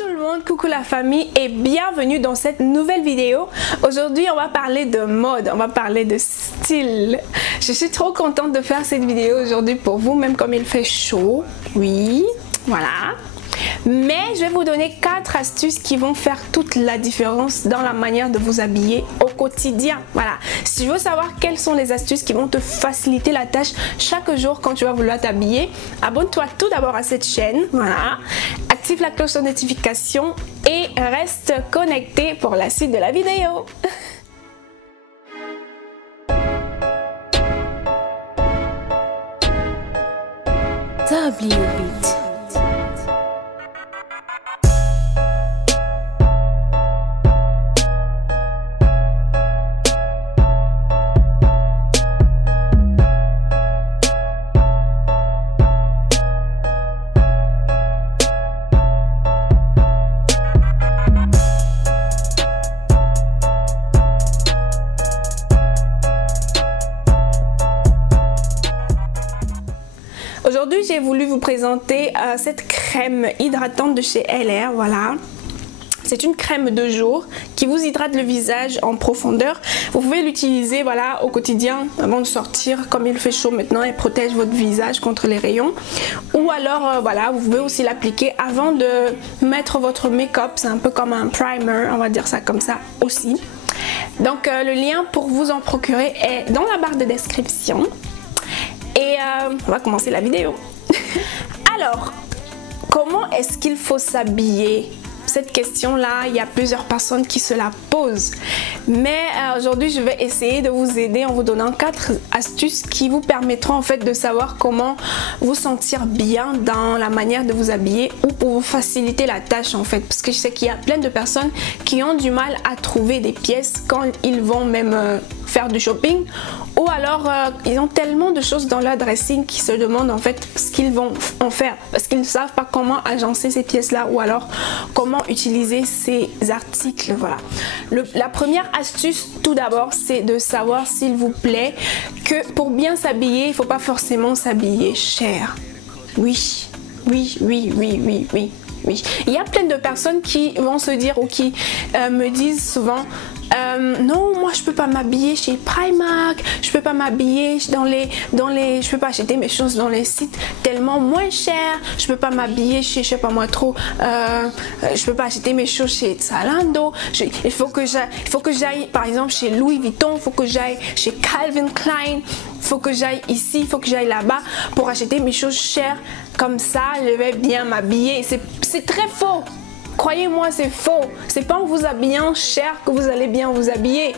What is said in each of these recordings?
tout le monde, coucou la famille et bienvenue dans cette nouvelle vidéo. Aujourd'hui on va parler de mode, on va parler de style. Je suis trop contente de faire cette vidéo aujourd'hui pour vous, même comme il fait chaud. Oui, voilà. Mais je vais vous donner 4 astuces qui vont faire toute la différence dans la manière de vous habiller au quotidien. Voilà. Si tu veux savoir quelles sont les astuces qui vont te faciliter la tâche chaque jour quand tu vas vouloir t'habiller, abonne-toi tout d'abord à cette chaîne. Voilà. Active la cloche de notification et reste connecté pour la suite de la vidéo. WBeat. Aujourd'hui, j'ai voulu vous présenter cette crème hydratante de chez LR, voilà. C'est une crème de jour qui vous hydrate le visage en profondeur. Vous pouvez l'utiliser voilà, au quotidien avant de sortir, comme il fait chaud maintenant, et protège votre visage contre les rayons. Ou alors, voilà, vous pouvez aussi l'appliquer avant de mettre votre make-up. C'est un peu comme un primer, on va dire ça comme ça aussi. Donc, le lien pour vous en procurer est dans la barre de description. Et on va commencer la vidéo. Alors, comment est-ce qu'il faut s'habiller? Cette question-là, il y a plusieurs personnes qui se la posent. Mais aujourd'hui, je vais essayer de vous aider en vous donnant 4 astuces qui vous permettront en fait de savoir comment vous sentir bien dans la manière de vous habiller ou pour vous faciliter la tâche en fait. Parce que je sais qu'il y a plein de personnes qui ont du mal à trouver des pièces quand ils vont même faire du shopping. Ou alors, ils ont tellement de choses dans leur dressing qu'ils se demandent en fait ce qu'ils vont en faire. Parce qu'ils ne savent pas comment agencer ces pièces-là ou alors comment utiliser ces articles. Voilà. La première astuce tout d'abord, c'est de savoir s'il vous plaît que pour bien s'habiller, il ne faut pas forcément s'habiller cher. Oui, oui, oui, oui, oui, oui. Oui. Il y a plein de personnes qui vont se dire ou qui me disent souvent non, moi je peux pas m'habiller chez Primark, je peux pas m'habiller je peux pas acheter mes choses dans les sites tellement moins chers, je peux pas m'habiller chez, je sais pas moi trop, je peux pas acheter mes choses chez Zalando, il faut que j'aille par exemple chez Louis Vuitton, il faut que j'aille chez Calvin Klein, il faut que j'aille ici, il faut que j'aille là-bas pour acheter mes choses chères, comme ça je vais bien m'habiller. C'est très faux. Croyez-moi, c'est faux. C'est pas en vous habillant cher que vous allez bien vous habiller.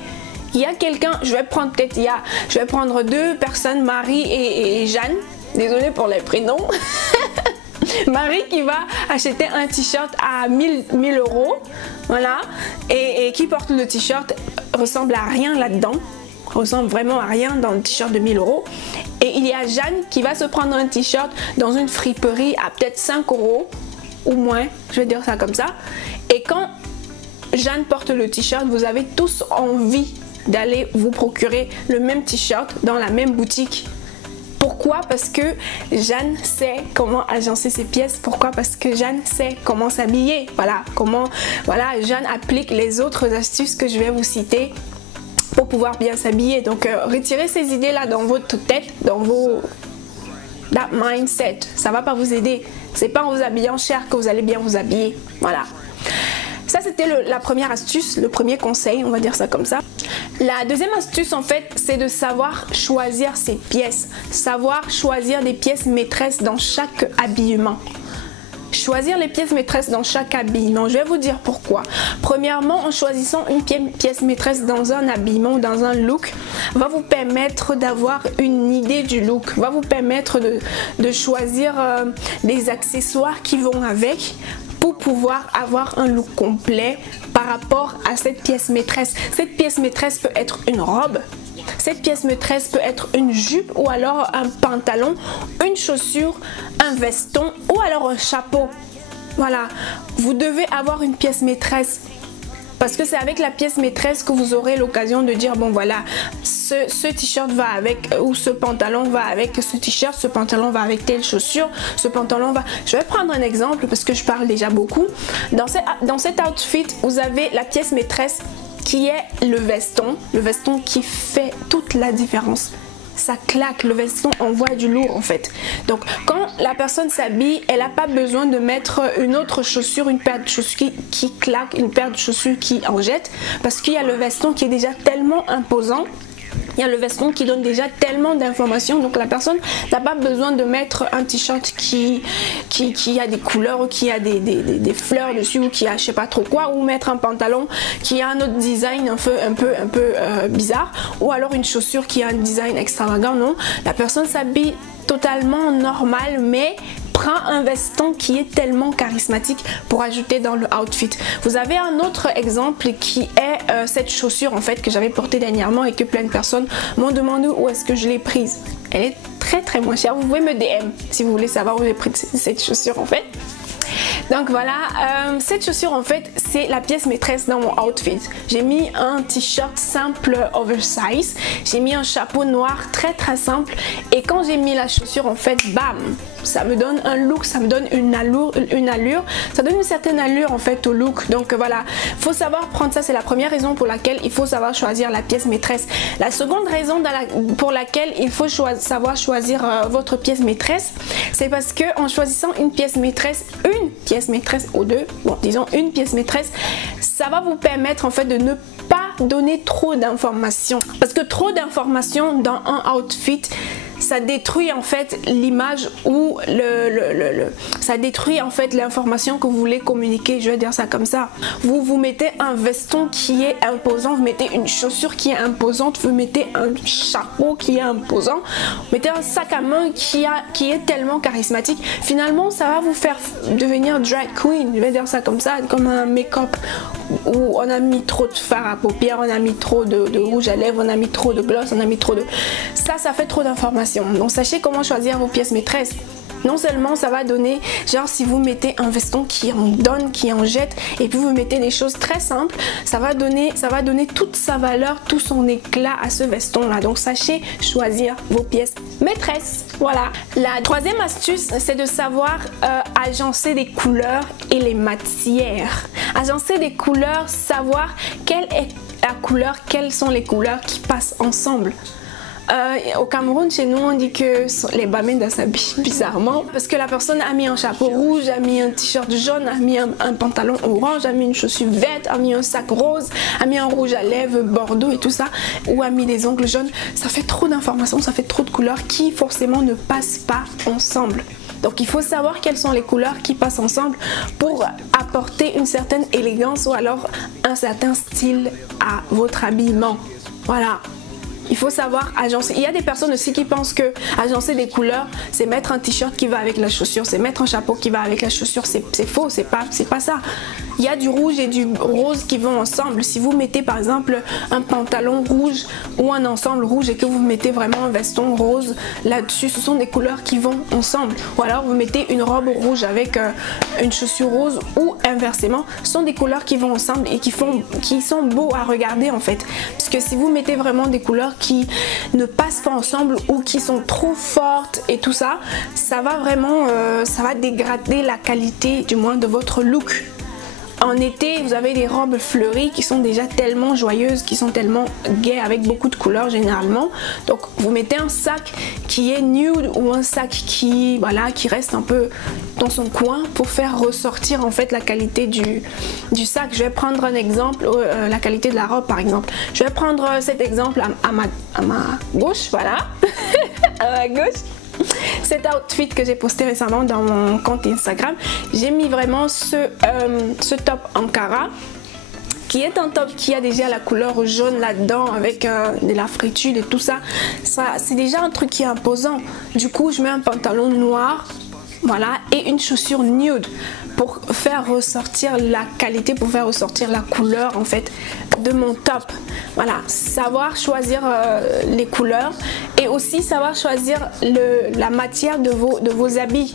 Il y a quelqu'un, je vais prendre 2 personnes, Marie et Jeanne. Désolée pour les prénoms. Marie qui va acheter un t-shirt à 1000 €, voilà, et qui porte le t-shirt, ressemble à rien là-dedans. Ressemble vraiment à rien dans le t-shirt de 1000 €. Et il y a Jeanne qui va se prendre un t-shirt dans une friperie à peut-être 5 € ou moins, je vais dire ça comme ça. Et quand Jeanne porte le t-shirt, vous avez tous envie d'aller vous procurer le même t-shirt dans la même boutique. Pourquoi? Parce que Jeanne sait comment agencer ses pièces. Pourquoi? Parce que Jeanne sait comment s'habiller. Voilà, Jeanne applique les autres astuces que je vais vous citer pour pouvoir bien s'habiller. Donc retirez ces idées là dans votre tête, dans that mindset, ça va pas vous aider. C'est pas en vous habillant cher que vous allez bien vous habiller. Voilà. Ça c'était la première astuce, le premier conseil, on va dire ça comme ça. La deuxième astuce en fait, c'est de savoir choisir ses pièces. Savoir choisir des pièces maîtresses dans chaque habillement. Choisir les pièces maîtresses dans chaque habillement. Je vais vous dire pourquoi. Premièrement, en choisissant une pièce maîtresse dans un habillement ou dans un look, va vous permettre d'avoir une idée du look, va vous permettre de choisir des accessoires qui vont avec pour pouvoir avoir un look complet par rapport à cette pièce maîtresse. Cette pièce maîtresse peut être une robe. Cette pièce maîtresse peut être une jupe ou alors un pantalon, une chaussure, un veston ou alors un chapeau. Voilà, vous devez avoir une pièce maîtresse parce que c'est avec la pièce maîtresse que vous aurez l'occasion de dire bon voilà, ce t-shirt va avec, ou ce pantalon va avec ce t-shirt, ce pantalon va avec telle chaussure, ce pantalon va... Je vais prendre un exemple parce que je parle déjà beaucoup. Dans cet outfit, vous avez la pièce maîtresse qui est le veston qui fait toute la différence. Ça claque, le veston envoie du lourd en fait. Donc quand la personne s'habille, elle n'a pas besoin de mettre une autre chaussure, une paire de chaussures qui claque, une paire de chaussures qui en jette, parce qu'il y a le veston qui est déjà tellement imposant. Il y a le veston qui donne déjà tellement d'informations, donc la personne n'a pas besoin de mettre un t-shirt qui a des couleurs, ou qui a des fleurs dessus, ou qui a je sais pas trop quoi, ou mettre un pantalon qui a un autre design un peu bizarre, ou alors une chaussure qui a un design extravagant. Non, la personne s'habille totalement normal, mais prend un veston qui est tellement charismatique pour ajouter dans le outfit. Vous avez un autre exemple qui est cette chaussure en fait que j'avais portée dernièrement et que plein de personnes m'ont demandé où est-ce que je l'ai prise. Elle est très moins chère. Vous pouvez me DM si vous voulez savoir où j'ai pris cette chaussure en fait. Donc voilà, cette chaussure en fait c'est la pièce maîtresse dans mon outfit. J'ai mis un t-shirt simple oversize, j'ai mis un chapeau noir très simple, et quand j'ai mis la chaussure en fait, bam, ça me donne un look, ça me donne une allure, ça donne une certaine allure en fait au look. Donc voilà, faut savoir prendre ça, c'est la première raison pour laquelle il faut savoir choisir la pièce maîtresse. La seconde raison pour laquelle il faut savoir choisir votre pièce maîtresse, c'est parce que en choisissant une pièce maîtresse ou deux, bon disons une pièce maîtresse, ça va vous permettre en fait de ne pas donner trop d'informations, parce que trop d'informations dans un outfit, ça détruit en fait l'image ou ça détruit en fait l'information que vous voulez communiquer. Je vais dire ça comme ça. Vous mettez un veston qui est imposant, vous mettez une chaussure qui est imposante, vous mettez un chapeau qui est imposant, vous mettez un sac à main qui est tellement charismatique. Finalement, ça va vous faire devenir drag queen. Je vais dire ça comme ça, comme un make-up où on a mis trop de fard à paupières, on a mis trop de rouge à lèvres, on a mis trop de gloss, on a mis trop de... Ça fait trop d'informations. Donc sachez comment choisir vos pièces maîtresses. Non seulement ça va donner, genre si vous mettez un veston qui en donne, qui en jette, et puis vous mettez des choses très simples, ça va donner toute sa valeur, tout son éclat à ce veston là. Donc sachez choisir vos pièces maîtresses. Voilà. La troisième astuce, c'est de savoir agencer des couleurs et les matières. Agencer des couleurs, savoir quelle est la couleur, quelles sont les couleurs qui passent ensemble. Au Cameroun, chez nous, on dit que les Bamenda s'habillent bizarrement parce que la personne a mis un chapeau rouge, a mis un t-shirt jaune, a mis un pantalon orange, a mis une chaussure verte, a mis un sac rose, a mis un rouge à lèvres bordeaux et tout ça, ou a mis des ongles jaunes. Ça fait trop d'informations, ça fait trop de couleurs qui forcément ne passent pas ensemble. Donc il faut savoir quelles sont les couleurs qui passent ensemble pour apporter une certaine élégance ou alors un certain style à votre habillement. Voilà. Il faut savoir agencer. Il y a des personnes aussi qui pensent que agencer des couleurs, c'est mettre un t-shirt qui va avec la chaussure, c'est mettre un chapeau qui va avec la chaussure. C'est faux, c'est pas ça. Il y a du rouge et du rose qui vont ensemble. Si vous mettez par exemple un pantalon rouge ou un ensemble rouge et que vous mettez vraiment un veston rose là-dessus, ce sont des couleurs qui vont ensemble. Ou alors vous mettez une robe rouge avec une chaussure rose ou inversement, ce sont des couleurs qui vont ensemble et qui sont beaux à regarder en fait. Parce que si vous mettez vraiment des couleurs qui ne passent pas ensemble ou qui sont trop fortes et tout ça, ça va vraiment ça va dégrader la qualité du moins de votre look. En été, vous avez des robes fleuries qui sont déjà tellement joyeuses, qui sont tellement gaies avec beaucoup de couleurs généralement. Donc vous mettez un sac qui est nude ou un sac qui reste un peu dans son coin pour faire ressortir en fait la qualité du sac. Je vais prendre un exemple, la qualité de la robe par exemple. Je vais prendre cet exemple à ma gauche, voilà, à ma gauche. Cet outfit que j'ai posté récemment dans mon compte Instagram, j'ai mis vraiment ce top Ankara qui est un top qui a déjà la couleur jaune là-dedans avec de la fritude et tout ça. C'est déjà un truc qui est imposant. Du coup, je mets un pantalon noir, voilà, et une chaussure nude pour faire ressortir la qualité, pour faire ressortir la couleur en fait de mon top. Voilà, savoir choisir les couleurs et aussi savoir choisir la matière de vos habits,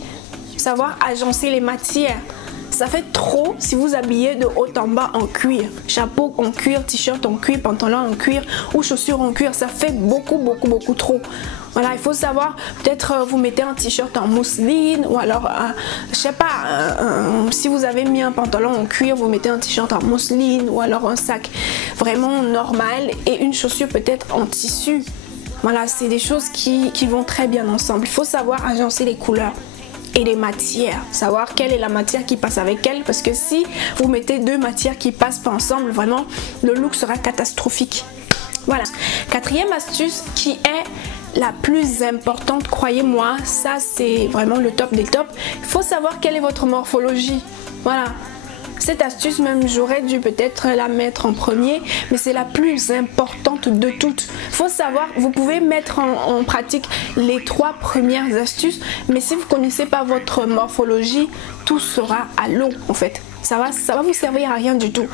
savoir agencer les matières. Ça fait trop si vous habillez de haut en bas en cuir. Chapeau en cuir, t-shirt en cuir, pantalon en cuir ou chaussures en cuir. Ça fait beaucoup trop. Voilà, il faut savoir, peut-être vous mettez un t-shirt en mousseline ou alors, je sais pas, si vous avez mis un pantalon en cuir, vous mettez un t-shirt en mousseline ou alors un sac vraiment normal et une chaussure peut-être en tissu. Voilà, c'est des choses qui vont très bien ensemble. Il faut savoir agencer les couleurs et les matières, savoir quelle est la matière qui passe avec elle, parce que si vous mettez deux matières qui passent pas ensemble, vraiment le look sera catastrophique. Voilà, quatrième astuce qui est la plus importante, croyez-moi, ça c'est vraiment le top des tops. Il faut savoir quelle est votre morphologie. Voilà, cette astuce même j'aurais dû peut-être la mettre en premier, mais c'est la plus importante de toutes. Il faut savoir, vous pouvez mettre en pratique les 3 premières astuces, mais si vous ne connaissez pas votre morphologie, tout sera à l'eau en fait. Ça va vous servir à rien du tout.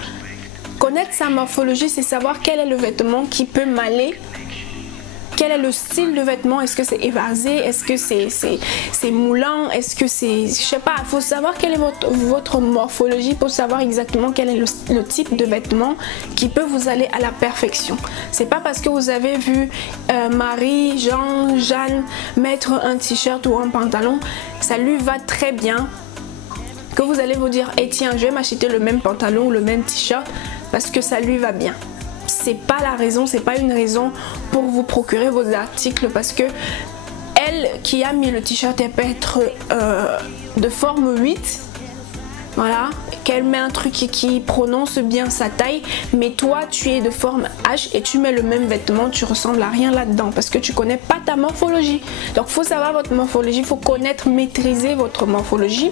Connaître sa morphologie, c'est savoir quel est le vêtement qui peut m'aller. Quel est le style de vêtement? Est-ce que c'est évasé? Est-ce que c'est moulant? Est-ce que c'est... Je sais pas, il faut savoir quelle est votre morphologie pour savoir exactement quel est le type de vêtement qui peut vous aller à la perfection. C'est pas parce que vous avez vu Marie, Jean, Jeanne mettre un t-shirt ou un pantalon, ça lui va très bien, que vous allez vous dire, eh tiens, je vais m'acheter le même pantalon ou le même t-shirt parce que ça lui va bien. C'est pas la raison, c'est pas une raison pour vous procurer vos articles, parce que elle qui a mis le t-shirt, elle peut être de forme 8, voilà, qu'elle met un truc qui prononce bien sa taille, mais toi tu es de forme H et tu mets le même vêtement, tu ressembles à rien là-dedans parce que tu connais pas ta morphologie. Donc faut savoir votre morphologie, il faut connaître, maîtriser votre morphologie.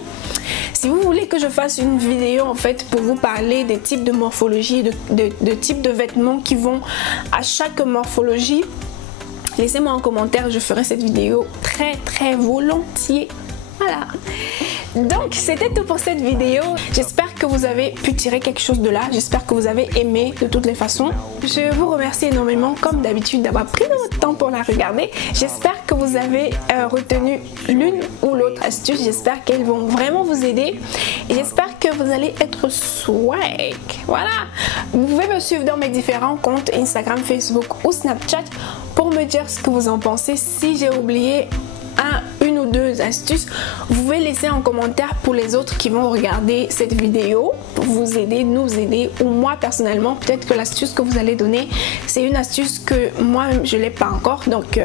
Si vous voulez que je fasse une vidéo en fait pour vous parler des types de morphologie, de types de vêtements qui vont à chaque morphologie, laissez-moi en commentaire, je ferai cette vidéo très volontiers. Voilà. Donc c'était tout pour cette vidéo. J'espère que vous avez pu tirer quelque chose de là. J'espère que vous avez aimé de toutes les façons. Je vous remercie énormément comme d'habitude d'avoir pris de votre temps pour la regarder. J'espère que vous avez retenu l'une ou l'autre astuce. J'espère qu'elles vont vraiment vous aider. Et j'espère que vous allez être swag. Voilà. Vous pouvez me suivre dans mes différents comptes Instagram, Facebook ou Snapchat pour me dire ce que vous en pensez. Si j'ai oublié une ou deux astuces, vous pouvez laisser en commentaire pour les autres qui vont regarder cette vidéo, pour vous aider, nous aider, ou moi personnellement, peut-être que l'astuce que vous allez donner, c'est une astuce que moi-même je l'ai pas encore. Donc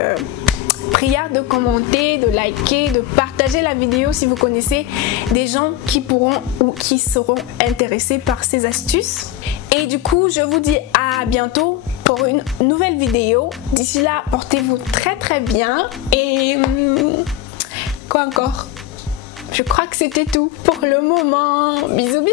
prière de commenter, de liker, de partager la vidéo si vous connaissez des gens qui pourront ou qui seront intéressés par ces astuces. Et du coup, je vous dis à bientôt pour une nouvelle vidéo. D'ici là, portez-vous très bien. Et quoi encore? Je crois que c'était tout pour le moment. Bisous.